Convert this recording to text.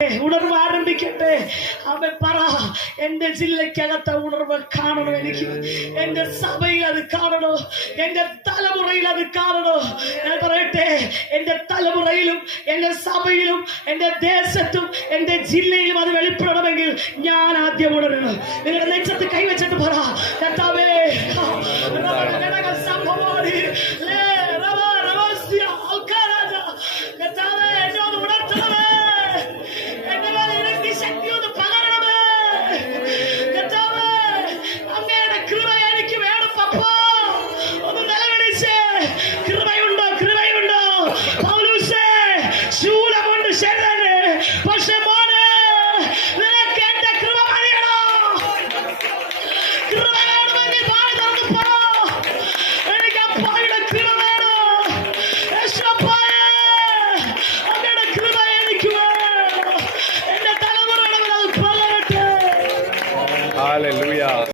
ഉണർവ് ആരംഭിക്കട്ടെ. അവൻ പറ, എന്റെ ജില്ലക്കകത്തെ ഉണർവ് കാണണോ, എനിക്ക് എന്റെ സഭയിൽ അത് കാണണോ, എന്റെ തലമുറയിൽ അത് കാണണോ. ഞാൻ പറയട്ടെ, എന്റെ തലമുറയിലും എന്റെ സഭയിലും എന്റെ ദേശത്തും എന്റെ ജില്ലയിലും അത് വെളിപ്പെടണമെങ്കിൽ ഞാൻ ആദ്യം ഉണരണം. നിങ്ങളുടെ നെഞ്ചത്ത് കൈവച്ചിട്ട് പറ, കർത്താവേ Hallelujah.